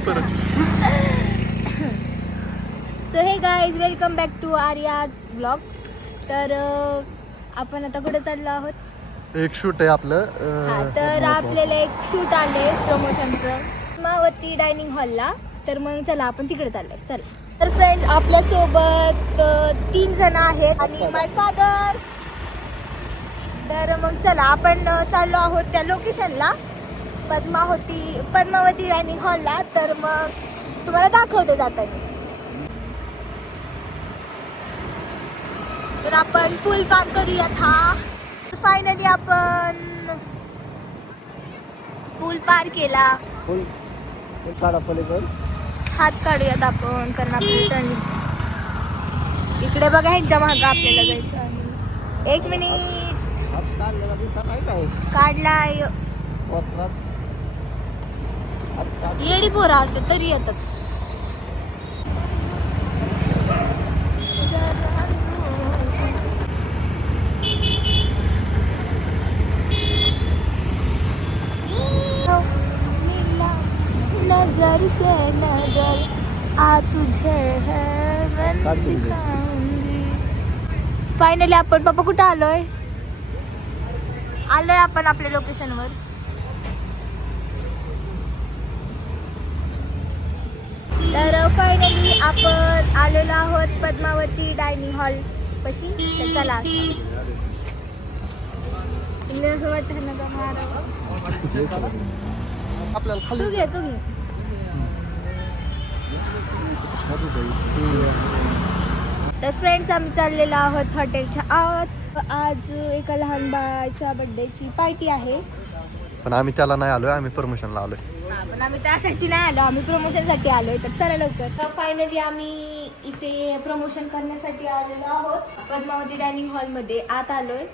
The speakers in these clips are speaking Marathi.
So hey guys welcome back to Arya's blog. तर आपण आता कुठे चाललो आहोत? एक शूट आहे आपलं. तर आपल्याला एक शूट आले प्रमोशनचं पद्मावती डायनिंग हॉलला. तर मग चला आपण तिकडे चाललोय. चला तर फ्रेंड्स आपल्यासोबत 3 जण आहेत आणि माय फादर. तर मग चला आपण चाललो आहोत त्या लोकेशनला पद्मावती डायनिंग हॉलला. तर मग तुम्हाला दाखवते जाताना. तर आपण पूल पार करूयात. हा फायनली आपण पूल पार केला. हात काढूयात आपण कारण आपली टर्निंग इकडे बघा. ह्यांच्या मागं आपल्याला जायचं आहे. 1 मिनिट काढलाय. येडी पोरं असते तरी येतात. नजर से नजर आ तुझे फायनली आपण पप्पा कुठं आलोय आपण आपल्या लोकेशनवर. तर फायनली आपण आलेलो आहोत पद्मावती डायनिंग हॉल पशी. तर चला आपल्याला खाली तू घे. तर फ्रेंड्स आम्ही चाललेलो आहोत हॉटेलच्या आत. आज एका लहान बाळाच्या बर्थडेची पार्टी आहे. पण आम्ही त्याला नाही आलोय, आम्ही प्रमोशनला आलोय. पण आम्ही त्यासाठी नाही आलो, आम्ही प्रमोशनसाठी आलोय. तर चला लवकर. तर फायनली आम्ही इथे प्रमोशन करण्यासाठी आलेलो आहोत पद्मावती डायनिंग हॉलमध्ये आत आलोय.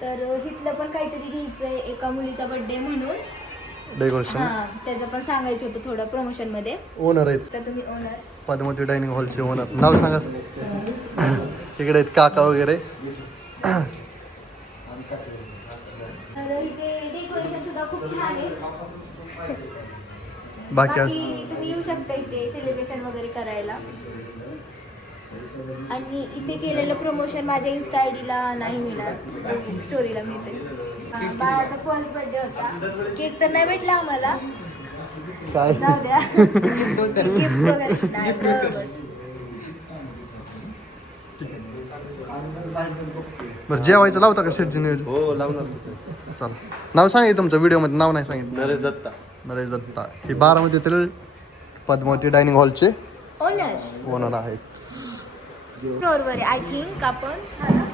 तर इथलं पण काहीतरी घ्यायचंय एका मुलीचा बर्थडे म्हणून. डेकोरेशन त्याचं पण सांगायचं होतं थोडं प्रमोशन मध्ये. ओनर आहेत तर तुम्ही ओनर पद्मावती डायनिंग हॉलचे ओनर. नाव सांगा. इकडे आहेत काका वगैरे. तर इथे डेकोरेशन सुद्धा खूप छान आहे. बाकी तुम्ही येऊ शकता इथे सेलिब्रेशन वगैरे करायला. आणि इथे केलेलं प्रमोशन माझ्या इन्स्टा आयडीला नाही मिळणार, स्टोरीला मिळते. बाळाचा फर्स्ट बर्थडे होता. केक तर नाही भेटला आम्हाला. काय जाऊ द्या. गिफ्ट वगैरे नाही, बस. बरं जेवायचं लावता का शेटची नियोजन? हो लावणार. चला नाव सांगितलं तुमचं व्हिडिओमध्ये. नाव नाही सांगितलं. नरेश दत्ता. नरेश दत्ता हे 12 येथील पद्मावती डायनिंग हॉलचे ओनर ओनर आहेत. फ्लोअरवर आहे आय थिंक आपण. हा ना?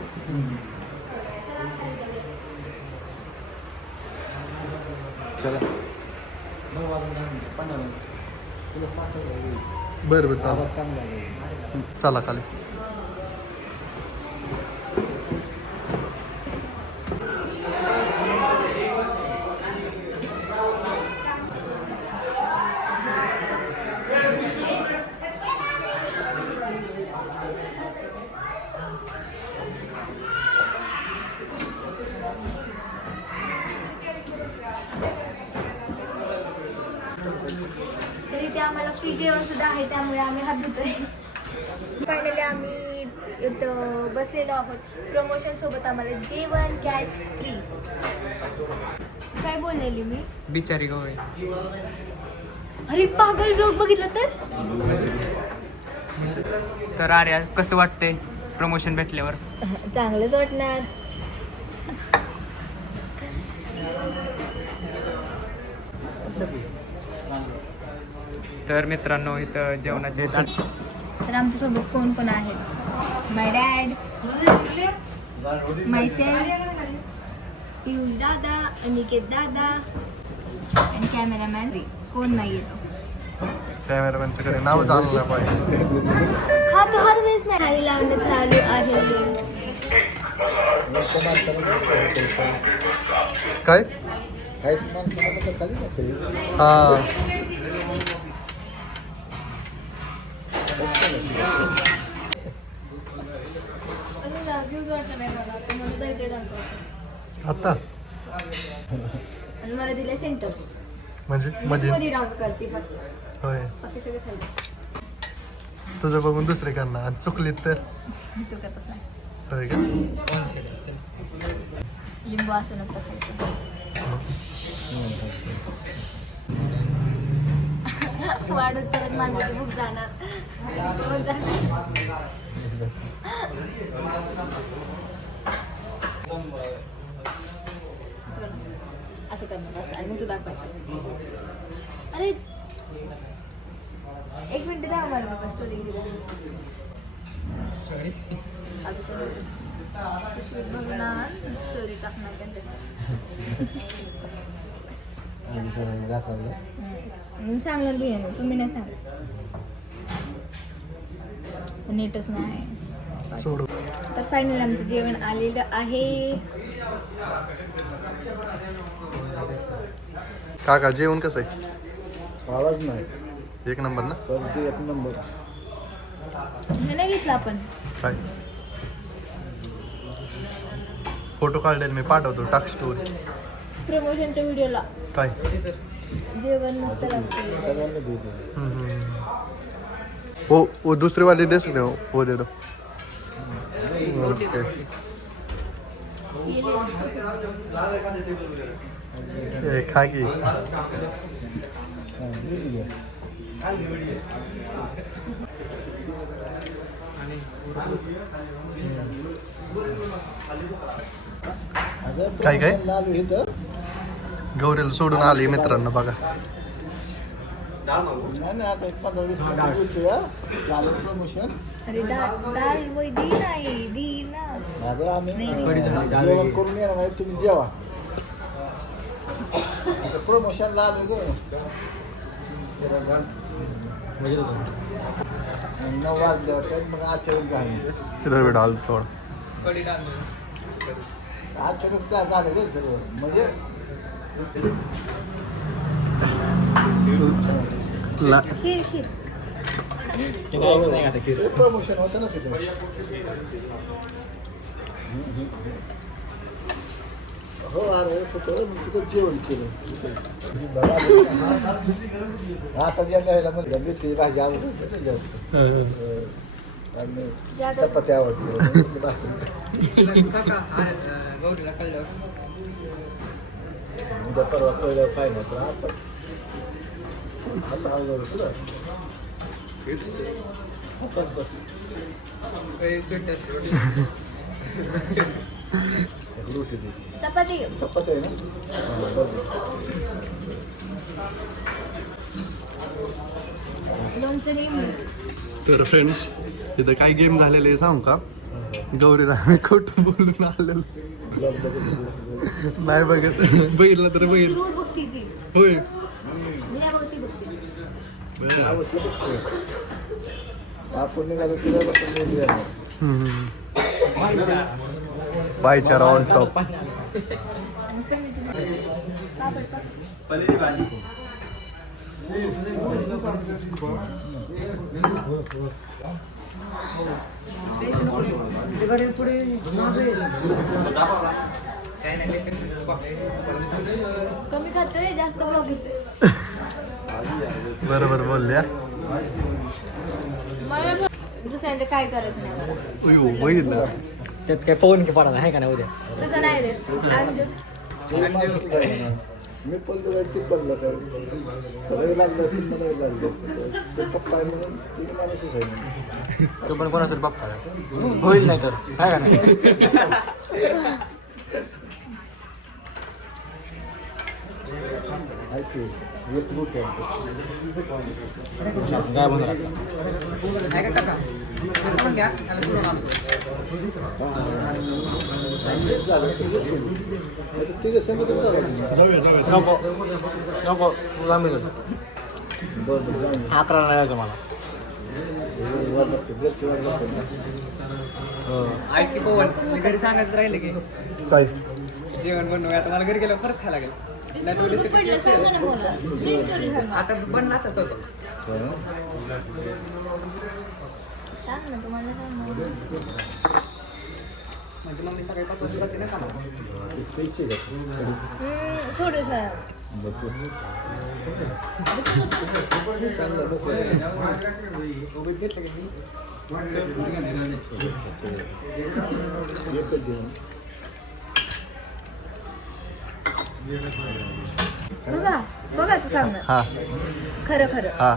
चला. बरं चला चला खाली. तरी ते आम्हाला फ्री जेवण सुद्धा आहे, त्यामुळे आम्ही हात धुतोय. फायनली आम्ही इथं बसलेलो आहोत. प्रमोशन सोबत आम्हाला जेवण कॅश फ्री. काय बोललेली मी? बिचारी गवळे. अरे पागल लोक बघितलं तर आर्या कसं वाटतंय प्रमोशन भेटल्यावर? चांगलंच वाटणार. तर मित्रांनो इथं जेवणाचे तर आमच्यासोबत कोण कोण आहेत? माय डॅड, माय सेल्फ, पियुष दादा, अनिकेत दादा आणि कॅमेरामॅन कोण नाही येतो. कॅमेरामॅनच्याकडे नाव चाललं पाहिजे. हा तो हर वेळेस नाही. खाली लावणं चालू आहे. काय हा आता आणि मला दिले सेंटर म्हणजे मध्ये मध्ये डान्स करते फक्त. होय बाकी सगळे चालले. तुझं बघून दुसरे करणार आणि चुकलीत तर चुकतच नाही. होय का लिंबू असं नसतं खायचं. वाढत परत माणसाची भूक जाणार. असं करणार असं आणि मग तू दाखवायचं. अरे एक मिनिट द्या मला बाबा स्टोरी बघणार स्टोरी टाकणार सांगणार बी आहे तुम्ही नाही सांगत नीटच नाही. सोडू तर फायनल आमचं जेवण आलेलं आहे. काका जेवण कसं आहे आवाज नाही एक नंबर ना परत एक नंबर. हे नाही घेतलं आपण. काय फोटो काढलेले मी पाठवतो टाक स्टोरी प्रमोशनच्या व्हिडिओला काय जेवण मस्त लागतं. सगळ्यांना देतो. वो दूसरे वाले दे सकते हो वो दे दो ओके ये खा की काय काय लाल इथं गौरीला सोडून आली मित्रांनो बघा नाही नाही आता 15-20 मिनिटं झालं प्रमोशन. अरे डाळ वय दी नाही दी ना. अगं आम्ही जेवण करून येणार नाही तुम्ही जेवा. प्रमोशनला आलो गं 9 वाजले होते मग अचानक झालं. इधर भी डाल थोड़ा अचानक काय झालं गं सगळं म्हणजे ला खीर खीर प्रमोशन होतं ना तिथे. हो अरे होतं मग तिथं जेवण केलं. आता जेवायला म्हणलं मेथी भाजी आवडते आणि चपाती आवडते. उद्या परवा पहिलं पाहिलं तर आपण आता आवडलं तुला बस रोटी दे. चपाती चपाती आहे ना लोणचं नाही. तर फ्रेंड्स इथं काय गेम झालेले आहे सांगू का गौरीला आम्ही खोटं बोलून आलेलो नाही बघत बघितलं तर बघितलं रोज बघती ती. होय मी नाही बघती बघते. आपण निघालो तिला भाईचारा ऑन टॉप आणि पनीरची पापड पापड. कमी खातोय जास्त ब्लॉग येतोय. बरोबर बोलल्या मला दुसऱ्यांचं काय करत नाही. उयो बघितलं त्यात काय पवन की पडा आहे का नाही उद्या तसं नाही रे. मी पण ती बघलं काय सगळे लागलं ती मला लागलं पप्पा आहे म्हणून ती माणूसच आहे. तो पण कोणाचं बाप्पा होईल नाही तर आहे का नाही. ऐकू एक रूट आहे काय म्हणणार झालं तिघं संगतच झालं. जाऊया जाऊया नको नको तुला मी बरं बरं जाऊन 11 नाही यायचं मला. घरची वाट बघतो ना. ऐक की पवन मी घरी सांगायचं राहिलं की काय जेवण बनवूया आता मला घरी गेलं परत खायला लागेल नाही तर रेसिपी पडलं सांगा ना मला. मी story सांगा. आता बनलं असंच होतं सांग ना तुम्हाला सांग ना. म्हणजे मम्मी सकाळी 5 वाजता जाते ना कामाला. पैसे घ्या थोडं सांग. भरपूर चांगलं नको एकच देऊन बघा बघा तू सांग ना. हा खरं खरं हा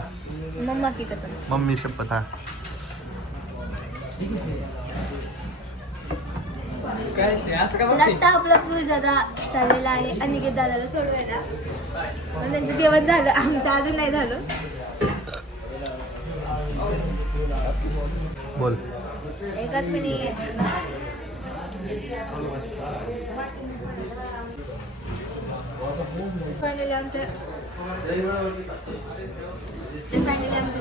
मम्मा की कसं मम्मी शपथ हा काय असं का तर आता आपला पूल दादा चाललेला आहे अनिकेत दादाला सोडवायला. पण त्यांचं जेवण झालं, आमचं अजून नाही झालं. बोल एकच मिनिट. फायनली आमचं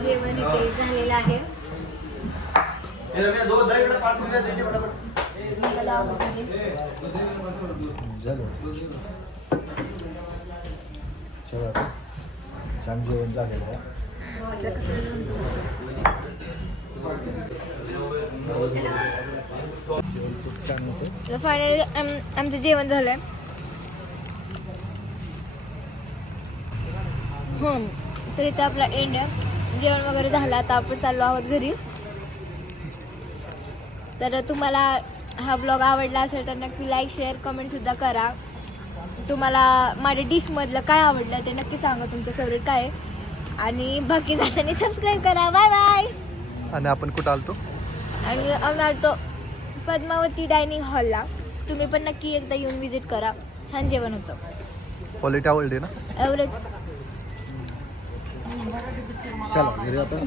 जेवण इथे झालेलं आहे. मला आवडते. झालं चला आता छान जेवण झालेलं आहे. असं कसं जेवण खूप छान होतं. फायनली आमचं जेवण झालंय. तर इथं आपला एंड आहे. जेवण वगैरे झालं, आता आपण चाललो आहोत घरी. तर तुम्हाला हा ब्लॉग आवडला असेल तर नक्की लाईक शेअर कमेंटसुद्धा करा. तुम्हाला माझ्या डिशमधलं काय आवडलं ते नक्की सांगा, तुमचं फेवरेट काय आहे. आणि बाकी झाल्याने सबस्क्राईब करा. Bye bye. आणि आपण कुठं आलतो आणि आम्ही आलतो पद्मावती डायनिंग हॉलला. तुम्ही पण नक्की एकदा येऊन व्हिजिट करा. छान जेवण होतं. क्वालिटी आवडली ना एवढंच. चला घरी आता तर